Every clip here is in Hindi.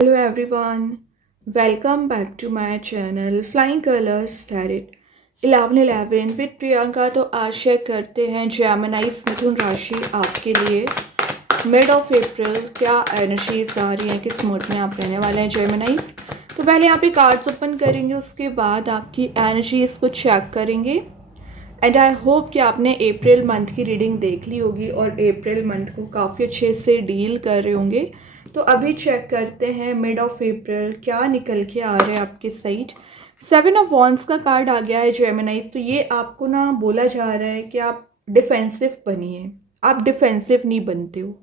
Hello everyone, welcome back to my channel Flying Colors Tarot 1111 with Priyanka. तो आशा करते हैं जेमिनाइज मिथुन राशि आपके लिए मिड ऑफ अप्रैल क्या एनर्जीज आ रही हैं, किस मूड में आप रहने वाले हैं जेमिनाइज। तो पहले यहाँ पे कार्ड्स ओपन करेंगे, उसके बाद आपकी एनर्जीज को चेक करेंगे। एंड आई होप कि आपने अप्रैल मंथ की रीडिंग देख ली होगी और अप्रैल मंथ को काफ़ी अच्छे से डील कर रहे होंगे। तो अभी चेक करते हैं मिड ऑफ अप्रैल क्या निकल के आ रहा है आपके साइड। 7 ऑफ वॉन्ड्स का कार्ड आ गया है जेमिनाइज। तो ये आपको ना बोला जा रहा है कि आप डिफेंसिव बनिए, आप डिफेंसिव नहीं बनते हो,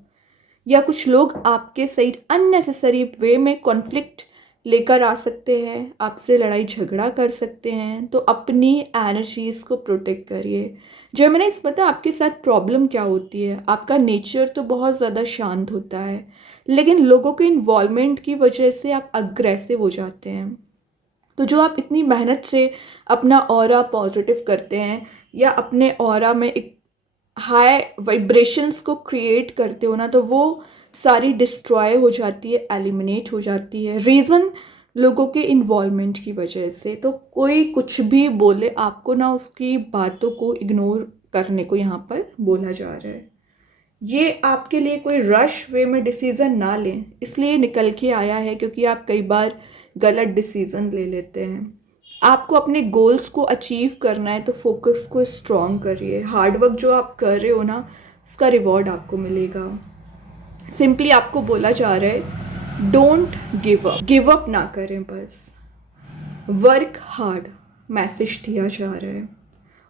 या कुछ लोग आपके साइड अननेसेसरी वे में कॉन्फ्लिक्ट लेकर आ सकते हैं, आपसे लड़ाई झगड़ा कर सकते हैं। तो अपनी एनर्जीज को प्रोटेक्ट करिए। जेमिनाइज, पता है आपके साथ प्रॉब्लम क्या होती है? आपका नेचर तो बहुत ज़्यादा शांत होता है, लेकिन लोगों के इन्वॉल्वमेंट की वजह से आप अग्रेसिव हो जाते हैं। तो जो आप इतनी मेहनत से अपना ऑरा पॉजिटिव करते हैं या अपने ऑरा में एक हाई वाइब्रेशंस को क्रिएट करते हो ना, तो वो सारी डिस्ट्रॉय हो जाती है, एलिमिनेट हो जाती है। रीज़न लोगों के इन्वॉल्वमेंट की वजह से। तो कोई कुछ भी बोले आपको ना, उसकी बातों को इग्नोर करने को यहाँ पर बोला जा रहा है। ये आपके लिए कोई रश वे में डिसीज़न ना लें, इसलिए निकल के आया है, क्योंकि आप कई बार गलत डिसीज़न ले लेते हैं। आपको अपने गोल्स को अचीव करना है तो फोकस को स्ट्रॉन्ग करिए। हार्डवर्क जो आप कर रहे हो ना, उसका रिवॉर्ड आपको मिलेगा। सिंपली आपको बोला जा रहा है डोंट गिव अप ना करें, बस वर्क हार्ड मैसेज दिया जा रहा है।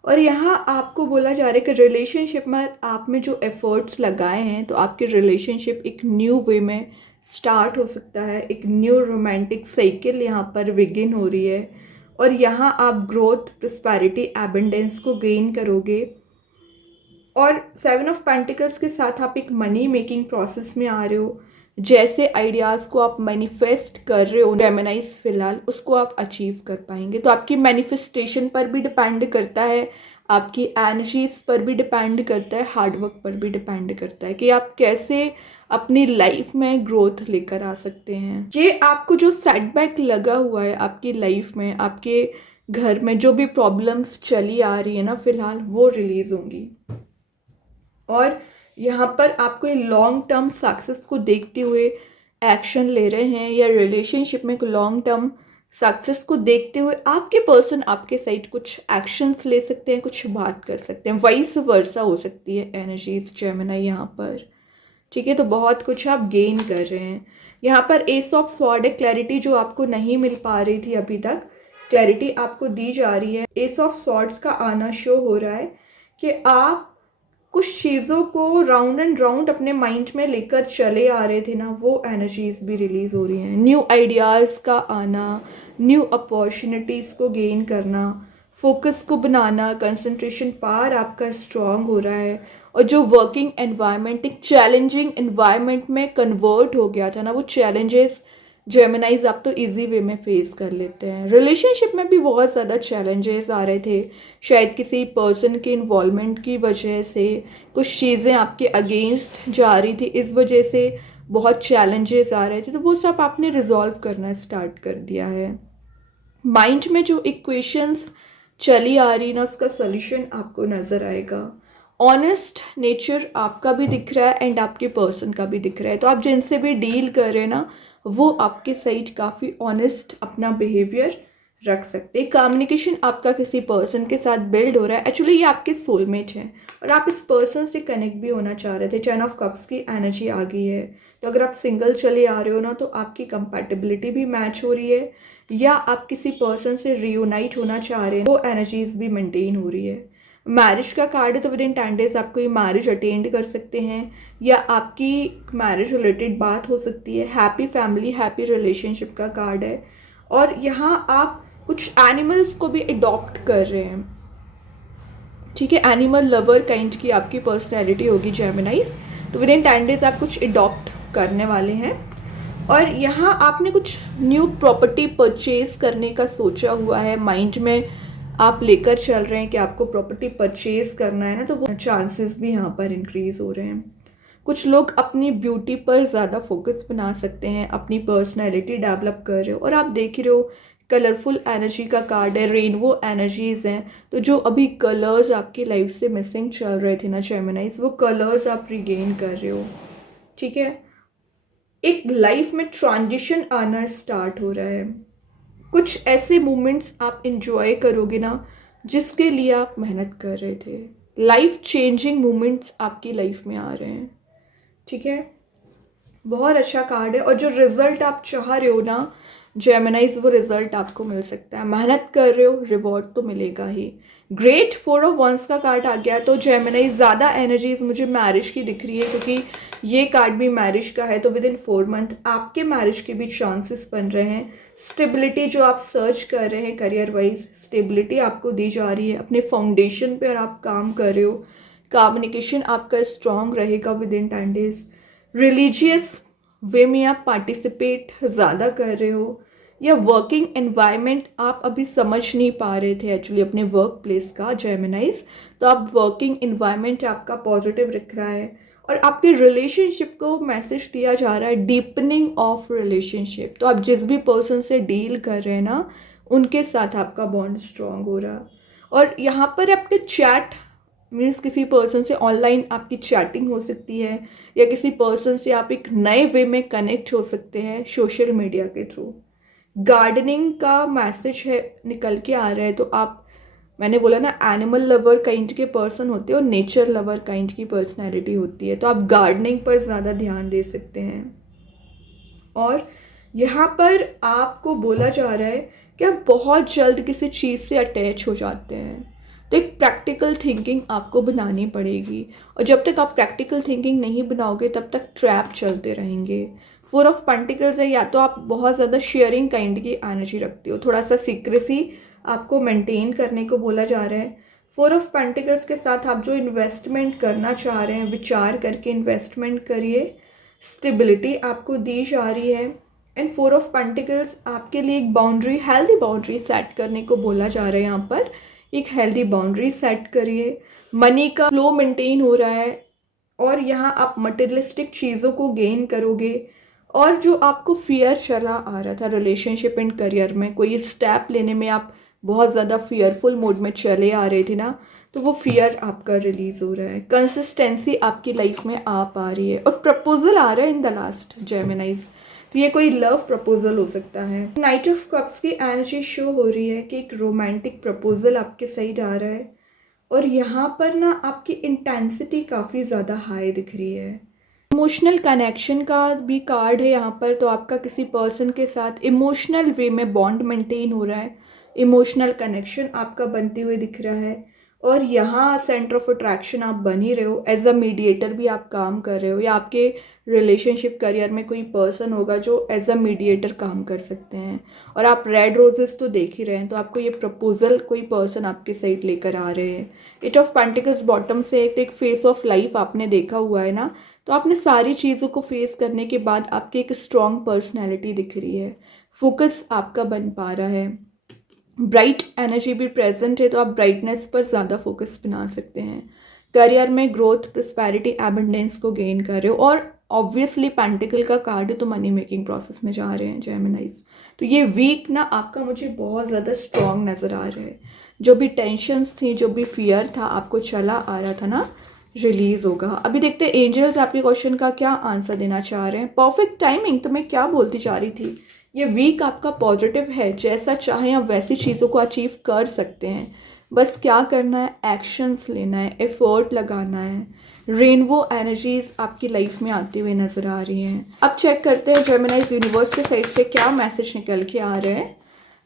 और यहाँ आपको बोला जा रहा है कि रिलेशनशिप में आप में जो एफर्ट्स लगाए हैं, तो आपकी रिलेशनशिप एक न्यू वे में स्टार्ट हो सकता है, एक न्यू रोमांटिक साइकिल यहाँ पर बिगिन हो रही है। और यहाँ आप ग्रोथ, प्रॉस्पेरिटी, एबंडेंस को गेन करोगे। और 7 ऑफ पेंटिकल्स के साथ आप एक मनी मेकिंग प्रोसेस में आ रहे हो। जैसे आइडियाज़ को आप मैनिफेस्ट कर रहे हो जेमिनाइज, फिलहाल उसको आप अचीव कर पाएंगे। तो आपकी मैनिफेस्टेशन पर भी डिपेंड करता है, आपकी एनर्जीज पर भी डिपेंड करता है, हार्डवर्क पर भी डिपेंड करता है कि आप कैसे अपनी लाइफ में ग्रोथ लेकर आ सकते हैं। ये आपको जो सेटबैक लगा हुआ है आपकी लाइफ में, आपके घर में जो भी प्रॉब्लम्स चली आ रही है ना फिलहाल, वो रिलीज होंगी। और यहाँ पर आपको लॉन्ग टर्म सक्सेस को देखते हुए एक्शन ले रहे हैं, या रिलेशनशिप में लॉन्ग टर्म सक्सेस को देखते हुए आपके पर्सन आपके साइड कुछ एक्शंस ले सकते हैं, कुछ बात कर सकते हैं, वाइस वर्सा हो सकती है एनर्जीज जेमिनी यहाँ पर। ठीक है, तो बहुत कुछ आप गेन कर रहे हैं। यहाँ पर एस ऑफ स्वॉर्ड है, क्लैरिटी जो आपको नहीं मिल पा रही थी अभी तक, क्लैरिटी आपको दी जा रही है। एस ऑफ स्वॉर्ड्स का आना शो हो रहा है कि आप कुछ चीज़ों को राउंड एंड राउंड अपने माइंड में लेकर चले आ रहे थे ना, वो एनर्जीज भी रिलीज हो रही हैं। न्यू आइडियाज़ का आना, न्यू अपॉर्चुनिटीज़ को गेन करना, फोकस को बनाना, कंसंट्रेशन पावर आपका स्ट्रांग हो रहा है। और जो वर्किंग एनवायरनमेंट एक चैलेंजिंग एनवायरनमेंट में कन्वर्ट हो गया था ना, वो चैलेंजेस जेमिनाइज आप तो इजी वे में फेस कर लेते हैं। रिलेशनशिप में भी बहुत ज़्यादा चैलेंजेस आ रहे थे, शायद किसी पर्सन के इन्वॉल्वमेंट की वजह से कुछ चीज़ें आपके अगेंस्ट जा रही थी, इस वजह से बहुत चैलेंजेस आ रहे थे। तो वो सब आपने रिजॉल्व करना स्टार्ट कर दिया है। माइंड में जो इक्वेशंस चली आ रही ना, उसका सोल्यूशन आपको नज़र आएगा। ऑनेस्ट नेचर आपका भी दिख रहा है एंड आपके पर्सन का भी दिख रहा है। तो आप जिनसे भी डील कर रहे हैं ना, वो आपके साइड काफ़ी ऑनेस्ट अपना बिहेवियर रख सकते हैं। कम्युनिकेशन आपका किसी पर्सन के साथ बिल्ड हो रहा है। एक्चुअली ये आपके सोलमेट हैं और आप इस पर्सन से कनेक्ट भी होना चाह रहे थे। 10 ऑफ कप्स की एनर्जी आ गई है। तो अगर आप सिंगल चले आ रहे हो ना, तो आपकी कंपैटिबिलिटी भी मैच हो रही है, या आप किसी पर्सन से रियूनाइट होना चाह रहे हैं, वो एनर्जीज भी मेंटेन हो रही है। मैरिज का कार्ड है, तो विद इन 10 डेज आपको ये मैरिज अटेंड कर सकते हैं, या आपकी मैरिज रिलेटेड बात हो सकती है। हैप्पी फैमिली, हैप्पी रिलेशनशिप का कार्ड है। और यहाँ आप कुछ एनिमल्स को भी अडॉप्ट कर रहे हैं। ठीक है, एनिमल लवर काइंड की आपकी पर्सनैलिटी होगी जेमिनाइज। तो विद इन 10 डेज आप कुछ अडॉप्ट करने वाले हैं। और यहाँ आपने कुछ न्यू प्रॉपर्टी परचेज करने का सोचा हुआ है, माइंड में आप लेकर चल रहे हैं कि आपको प्रॉपर्टी परचेज करना है ना, तो वो चांसेस भी यहाँ पर इंक्रीज हो रहे हैं। कुछ लोग अपनी ब्यूटी पर ज़्यादा फोकस बना सकते हैं, अपनी पर्सनैलिटी डेवलप कर रहे हो। और आप देख रहे हो कलरफुल एनर्जी का कार्ड है, रेनबो एनर्जीज हैं। तो जो अभी कलर्स आपकी लाइफ से मिसिंग चल रहे थे ना जेमिनाइज, वो कलर्स आप रिगेन कर रहे हो। ठीक है, एक लाइफ में ट्रांजिशन आना स्टार्ट हो रहा है। कुछ ऐसे मोमेंट्स आप इंजॉय करोगे ना जिसके लिए आप मेहनत कर रहे थे। लाइफ चेंजिंग मोमेंट्स आपकी लाइफ में आ रहे हैं। ठीक है, बहुत अच्छा कार्ड है। और जो रिजल्ट आप चाह रहे हो ना जेमिनाइज, वो रिजल्ट आपको मिल सकता है। मेहनत कर रहे हो, रिवॉर्ड तो मिलेगा ही। ग्रेट 4 ऑफ वंस का कार्ड आ गया। तो जेमिनाइज ज़्यादा एनर्जीज मुझे मैरिज की दिख रही है, क्योंकि ये कार्ड भी मैरिज का है। तो विद इन 4 मंथ आपके मैरिज के भी चांसेस बन रहे हैं। स्टेबिलिटी जो आप सर्च कर रहे हैं करियर वाइज, स्टेबिलिटी आपको दी जा रही है। अपने फाउंडेशन पर आप काम कर रहे हो। कम्युनिकेशन आपका स्ट्रांग रहेगा विद इन 10 डेज। रिलीजियस वे में आप पार्टिसिपेट ज़्यादा कर रहे हो, या वर्किंग एनवायरनमेंट आप अभी समझ नहीं पा रहे थे एक्चुअली अपने वर्क प्लेस का जेमिनाइज। तो आप वर्किंग एनवायरनमेंट आपका पॉजिटिव दिख रहा है। और आपके रिलेशनशिप को मैसेज दिया जा रहा है डीपनिंग ऑफ रिलेशनशिप। तो आप जिस भी पर्सन से डील कर रहे हैं ना, उनके साथ आपका बॉन्ड स्ट्रांग हो रहा है। और यहाँ पर आपके चैट मीन्स किसी पर्सन से ऑनलाइन आपकी चैटिंग हो सकती है, या किसी पर्सन से आप एक नए वे में कनेक्ट हो सकते हैं सोशल मीडिया के थ्रू। गार्डनिंग का मैसेज है, निकल के आ रहा है। तो आप, मैंने बोला ना, एनिमल लवर काइंड के पर्सन होते हैं और नेचर लवर काइंड की पर्सनैलिटी होती है। तो आप गार्डनिंग पर ज़्यादा ध्यान दे सकते हैं। और यहाँ पर आपको बोला जा रहा है कि आप बहुत जल्द किसी चीज़ से अटैच हो जाते हैं। तो एक प्रैक्टिकल थिंकिंग आपको बनानी पड़ेगी। और जब तक आप प्रैक्टिकल थिंकिंग नहीं बनाओगे तब तक ट्रैप चलते रहेंगे। 4 ऑफ पेंटिकल्स है, या तो आप बहुत ज़्यादा शेयरिंग काइंड की एनर्जी रखते हो, थोड़ा सा सीक्रेसी आपको मेंटेन करने को बोला जा रहा है। 4 ऑफ पेंटिकल्स के साथ आप जो इन्वेस्टमेंट करना चाह रहे हैं, विचार करके इन्वेस्टमेंट करिए। स्टेबिलिटी आपको दी जा रही है। एंड 4 ऑफ पेंटिकल्स आपके लिए एक बाउंड्री, हेल्दी बाउंड्री सेट करने को बोला जा रहा है। यहाँ पर एक हेल्दी बाउंड्री सेट करिए। मनी का फ्लो मेंटेन हो रहा है, और यहाँ आप मटेरियलिस्टिक चीज़ों को गेन करोगे। और जो आपको फियर चला आ रहा था रिलेशनशिप एंड करियर में, कोई स्टेप लेने में आप बहुत ज़्यादा फियरफुल मोड में चले आ रहे थे ना, तो वो फियर आपका रिलीज हो रहा है। कंसिस्टेंसी आपकी लाइफ में आ पा रही है। और प्रपोजल आ रहा है इन द लास्ट जेमिनाइज। तो ये कोई लव प्रपोजल हो सकता है। नाइट ऑफ कप्स की एनर्जी शो हो रही है कि एक रोमांटिक प्रपोजल आपके साइड आ रहा है। और यहाँ पर ना आपकी इंटेंसिटी काफ़ी ज़्यादा हाई दिख रही है। इमोशनल कनेक्शन का भी कार्ड है यहाँ पर। तो आपका किसी पर्सन के साथ इमोशनल वे में बॉन्ड मेंटेन हो रहा है। इमोशनल कनेक्शन आपका बनते हुए दिख रहा है। और यहाँ सेंटर ऑफ अट्रैक्शन आप बन ही रहे हो। एज अ मीडिएटर भी आप काम कर रहे हो, या आपके रिलेशनशिप करियर में कोई पर्सन होगा जो एज अ मीडिएटर काम कर सकते हैं। और आप रेड रोजेस तो देख ही रहे हैं। तो आपको ये प्रपोजल कोई पर्सन आपके साइड लेकर आ रहे हैं। 8 ऑफ पेंटिकल्स बॉटम से एक फेस ऑफ लाइफ आपने देखा हुआ है ना। तो आपने सारी चीज़ों को फेस करने के बाद आपकी एक स्ट्रॉन्ग पर्सनैलिटी दिख रही है। फोकस आपका बन पा रहा है। ब्राइट एनर्जी भी प्रेजेंट है। तो आप ब्राइटनेस पर ज़्यादा फोकस बना सकते हैं। करियर में ग्रोथ, प्रॉस्पेरिटी, एबंडेंस को गेन कर रहे हो। और ऑब्वियसली पेंटिकल का कार्ड है, तो मनी मेकिंग प्रोसेस में जा रहे हैं जेमिनाइज। तो ये वीक ना आपका मुझे बहुत ज़्यादा स्ट्रॉन्ग नज़र आ रहा है। जो भी टेंशन्स थी, जो भी फियर था आपको चला आ रहा था ना, रिलीज होगा। अभी देखते हैं एंजल्स आपके क्वेश्चन का क्या आंसर देना चाह रहे हैं। परफेक्ट टाइमिंग, तो मैं क्या बोलती जा रही थी, ये वीक आपका पॉजिटिव है। जैसा चाहें आप वैसी चीज़ों को अचीव कर सकते हैं। बस क्या करना है, एक्शंस लेना है, एफर्ट लगाना है। रेनबो एनर्जीज आपकी लाइफ में आती हुई नजर आ रही हैं। अब चेक करते हैं जेमिनाइज यूनिवर्स के साइड से क्या मैसेज निकल के आ रहे हैं।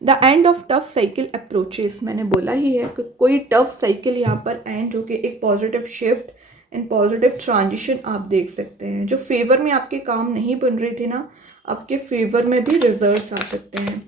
The end of tough cycle approaches, मैंने बोला ही है कि कोई टफ साइकिल यहाँ पर एंड होके एक positive shift and positive transition आप देख सकते हैं। जो फेवर में आपके काम नहीं बन रहे थे ना, आपके फेवर में भी रिजल्ट्स आ सकते हैं।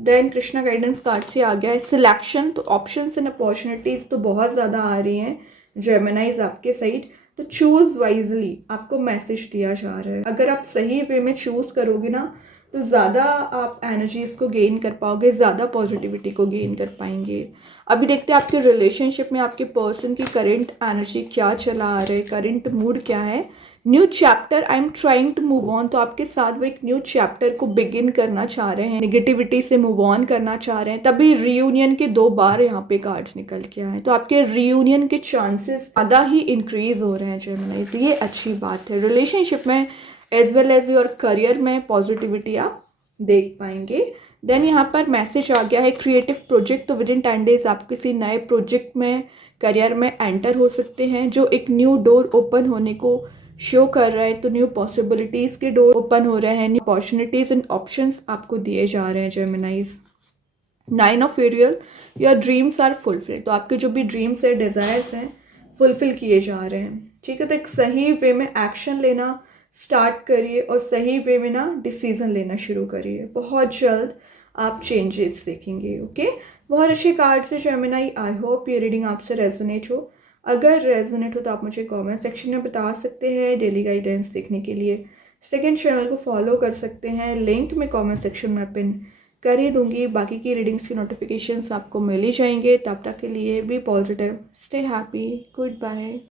देन कृष्णा गाइडेंस कार्ड से आ गया है सिलेक्शन। तो ऑप्शंस एंड अपॉर्चुनिटीज़ तो बहुत ज़्यादा आ रही हैं जेमिनाइज आपके साइड। तो चूज़ वाइजली आपको मैसेज दिया जा रहा है। अगर आप सही वे में चूज़ करोगे ना, तो ज़्यादा आप एनर्जीज़ को गेन कर पाओगे, ज़्यादा पॉजिटिविटी को गेन कर पाएंगे। अभी देखते हैं आपके रिलेशनशिप में आपके पर्सन की करंट एनर्जी क्या चला आ रहा है, करंट मूड क्या है। New chapter, I am trying to move on, तो आपके साथ वो एक न्यू चैप्टर को बिगिन करना चाह रहे हैं, नेगेटिविटी से मूव ऑन करना चाह रहे हैं। तभी रीयूनियन के 2 बार यहाँ पे कार्ड्स निकल के आए, तो आपके रीयूनियन के चांसेस ज़्यादा ही इंक्रीज हो रहे हैं जेमिनाइज, ये अच्छी बात है। रिलेशनशिप में as well as your career में पॉजिटिविटी आप देख पाएंगे। देन यहाँ पर मैसेज आ गया है क्रिएटिव प्रोजेक्ट, तो विद इन 10 डेज आप किसी नए प्रोजेक्ट में करियर में एंटर हो सकते हैं, जो एक न्यू डोर ओपन होने को शो कर रहा है। तो न्यू पॉसिबिलिटीज़ के डोर ओपन हो रहे हैं, न्यू अपॉर्चुनिटीज़ एंड ऑप्शंस आपको दिए जा रहे हैं Geminis. 9 of aerial, your dreams are fulfil, तो आपके जो भी ड्रीम्स है, डिज़ायर्स हैं, फुलफिल किए जा रहे हैं। ठीक है, तो एक सही वे में एक्शन लेना स्टार्ट करिए और सही वे में ना डिसीजन लेना शुरू करिए। बहुत जल्द आप चेंजेस देखेंगे। ओके, बहुत अच्छे कार्ड से जेमिनाई, आई होप ये रीडिंग आपसे रेजोनेट हो। अगर रेजोनेट हो तो आप मुझे कमेंट सेक्शन में बता सकते हैं। डेली गाइडेंस देखने के लिए सेकंड चैनल को फॉलो कर सकते हैं, लिंक मैं कमेंट सेक्शन में पिन कर ही दूंगी। बाकी की रीडिंग्स की नोटिफिकेशंस आपको मिल ही जाएंगे। तब तक के लिए be positive, stay happy, good bye.